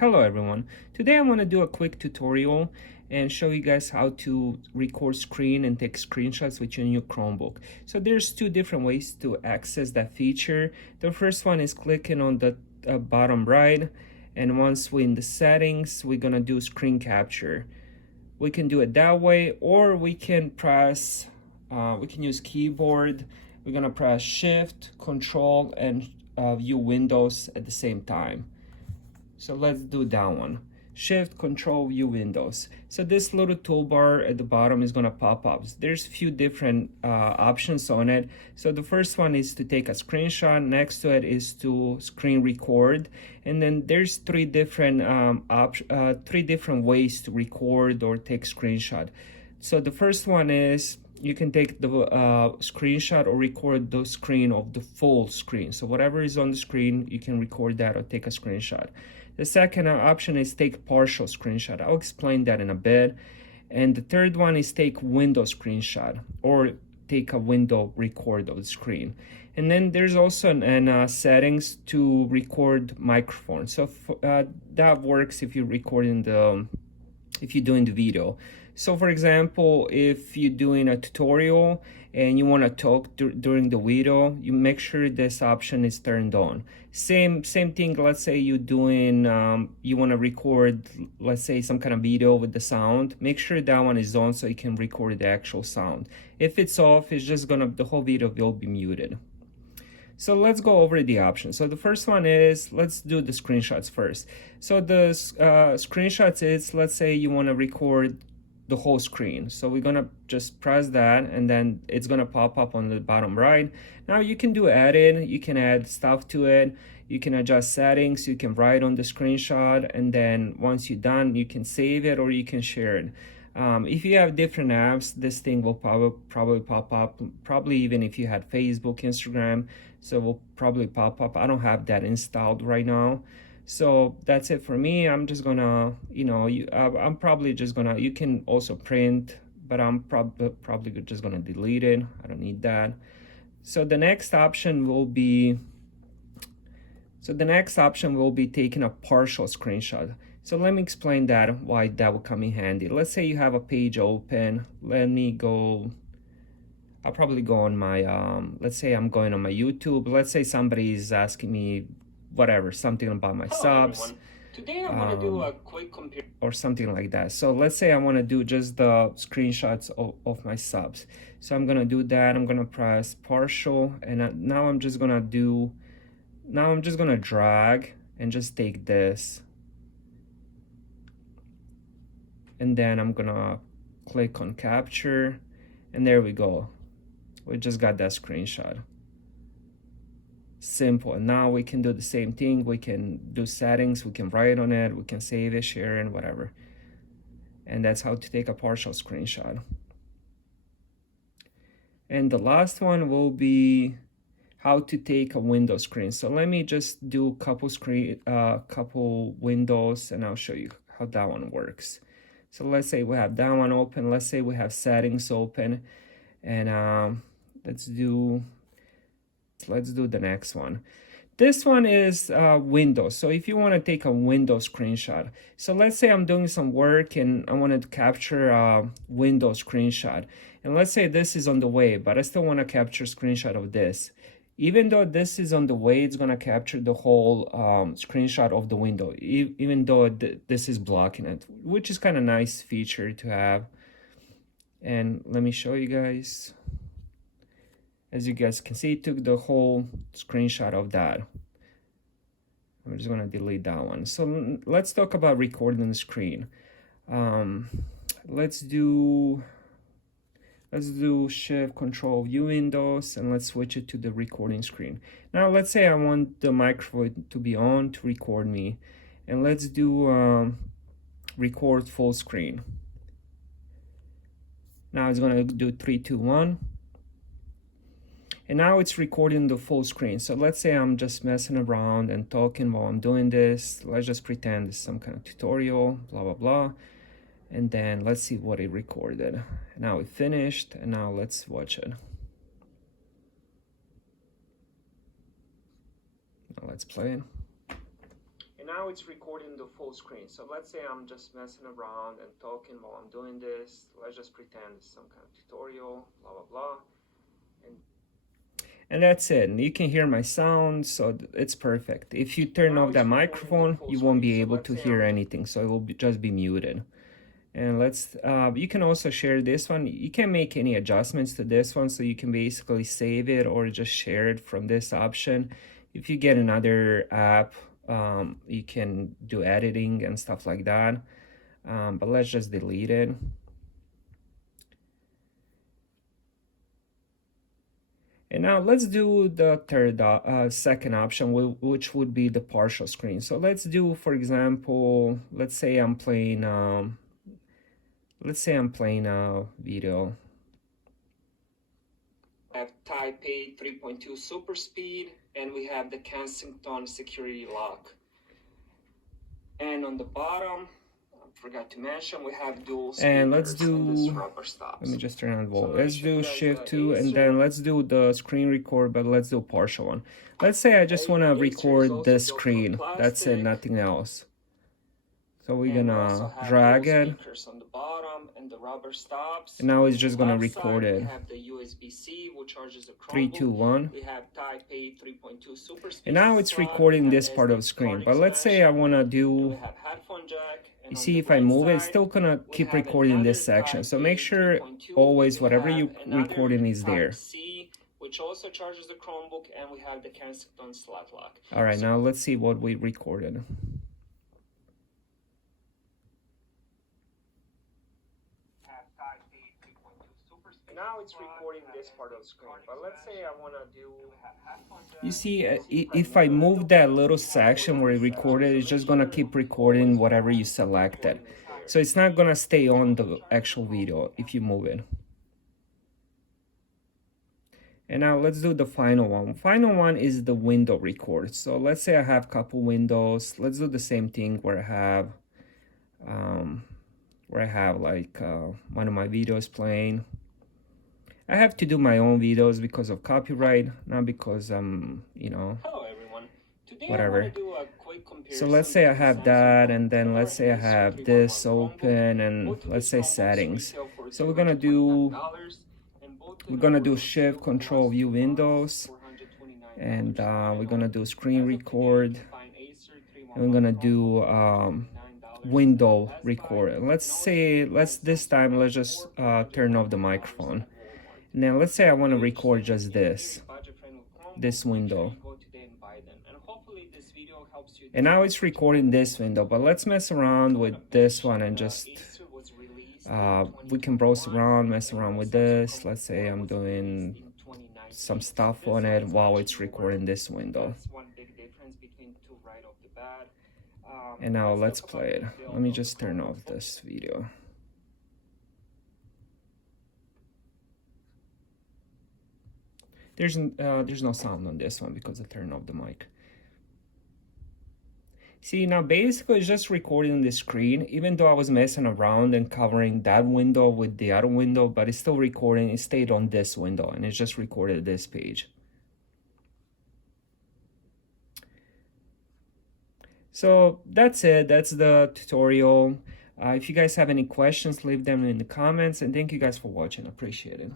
Hello everyone. Today I want to do a quick tutorial and show you guys how to record screen and take screenshots with your new Chromebook. So there's two different ways to access that feature. The first one is clicking on the bottom right, and once we're in the settings, we're gonna do screen capture. We can do it that way, or we can press, we can use keyboard. We're gonna press Shift, Control, and view windows at the same time. So let's do that one. Shift, Control, View Windows. So this little toolbar at the bottom is gonna pop up. There's a few different options on it. So the first one is to take a screenshot. Next to it is to screen record. And then there's three different ways to record or take screenshot. So the first one is you can take the screenshot or record the screen of the full screen. So whatever is on the screen, you can record that or take a screenshot. The second option is take partial screenshot. I'll explain that in a bit. And the third one is take window screenshot or take a window record of the screen. And then there's also an settings to record microphone. So that works if you're recording if you're doing the video. So for example, if you're doing a tutorial and you want to talk during the video, you make sure this option is turned on. Same thing, let's say you're doing, you want to record, let's say some kind of video with the sound, make sure that one is on so you can record the actual sound. If it's off, it's just the whole video will be muted. So let's go over the options. So the first one is, let's do the screenshots first. So the screenshots is, let's say you want to record the whole screen. So we're gonna just press that and then it's gonna pop up on the bottom right. Now you can do edit, you can add stuff to it, you can adjust settings, you can write on the screenshot, and then once you're done, you can save it or you can share it. If you have different apps, this thing will probably pop up, probably even if you had Facebook, Instagram, so it will probably pop up. I don't have that installed right now. So that's it for me. I'm just gonna, I'm probably just gonna, you can also print, but I'm probably just gonna delete it. I don't need that. So the next option will be, taking a partial screenshot. So let me explain that, why that will come in handy. Let's say you have a page open. I'll probably go on my, let's say I'm going on my YouTube. Let's say somebody is asking me whatever, something about my subs. Everyone. Today I want to do a quick comparison or something like that. So let's say I want to do just the screenshots of my subs. So I'm gonna do that. I'm gonna press partial, and now I'm just gonna drag and just take this, and then I'm gonna click on capture, and there we go. We just got that screenshot. Simple. And now we can do the same thing. We can do settings, we can write on it, we can save it, share it, whatever. And that's how to take a partial screenshot. And the last one will be how to take a window screen. So let me just do a couple windows, and I'll show you how that one works. So let's say we have that one open. Let's say we have settings open, and let's do the next one. This one is Windows. So if you want to take a Windows screenshot, so let's say I'm doing some work and I wanted to capture a Windows screenshot, and let's say this is on the way, but I still want to capture a screenshot of this. Even though this is on the way, it's gonna capture the whole screenshot of the window, even though this is blocking it, which is kind of nice feature to have. And let me show you guys. As you guys can see, it took the whole screenshot of that. I'm just gonna delete that one. So let's talk about recording the screen. Let's do Shift, Control, View Windows, and let's switch it to the recording screen. Now let's say I want the microphone to be on to record me, and let's do record full screen. Now it's gonna do 3, 2, 1. And now it's recording the full screen. So let's say I'm just messing around and talking while I'm doing this. Let's just pretend it's some kind of tutorial, blah, blah, blah. And then let's see what it recorded. Now it finished, and now let's watch it. Now let's play it. And now it's recording the full screen. So let's say I'm just messing around and talking while I'm doing this. Let's just pretend it's some kind of tutorial, blah, blah, blah. And that's it. You can hear my sound, so it's perfect. If you turn off that microphone, you won't be able to hear anything, so it will just be muted. And let's, you can also share this one. You can make any adjustments to this one, so you can basically save it or just share it from this option. If you get another app, you can do editing and stuff like that. But let's just delete it. And now let's do the second option, which would be the partial screen. So let's do, for example, let's say I'm playing a video. I have Type A 3.2 super speed, and we have the Kensington security lock. And on the bottom, forgot to mention, we have dual speakers, and let's do, rubber stops. Let me just turn on the volume. Let's do shift 2, and then let's do the screen record, but let's do a partial one. Let's say I just want to record this screen. That's it, nothing else. So we're gonna drag it, on the bottom, and the rubber stops. And now it's just gonna record it. We have the USB-C, which charges a Chromebook. 3, 2, 1. We have Type A 3.2 super speed. And now it's recording this part of the screen. But let's say I wanna do. You see, if I move it, it's still gonna keep recording this section. So make sure always whatever you're recording is there. Which also charges the Chromebook, and we have the Kensington slot lock. All right, now let's see what we recorded. Now it's recording this part of the screen, but let's say I want to do. You see, if I move that little section where it recorded, it's just gonna keep recording whatever you selected. So it's not gonna stay on the actual video if you move it. And now let's do the final one. Final one is the window record. So let's say I have a couple windows. Let's do the same thing where I have like one of my videos playing. I have to do my own videos because of copyright, not because you know, hello everyone. Today whatever. I want to do a quick comparison. So let's say I have that, and then let's say I have this open, and let's say settings. So we're gonna do Shift Control View Windows, and we're gonna do screen record, and we're gonna do window record. Let's this time let's just turn off the microphone. Now let's say I want to record just this window. And now it's recording this window, but let's mess around with this one and just, we can browse around, mess around with this. Let's say I'm doing some stuff on it while it's recording this window. And now let's play it. Let me just turn off this video. There's no sound on this one because I turned off the mic. See, now basically it's just recording the screen, even though I was messing around and covering that window with the other window, but it's still recording. It stayed on this window and it just recorded this page. So that's it. That's the tutorial. If you guys have any questions, leave them in the comments, and thank you guys for watching. Appreciate it.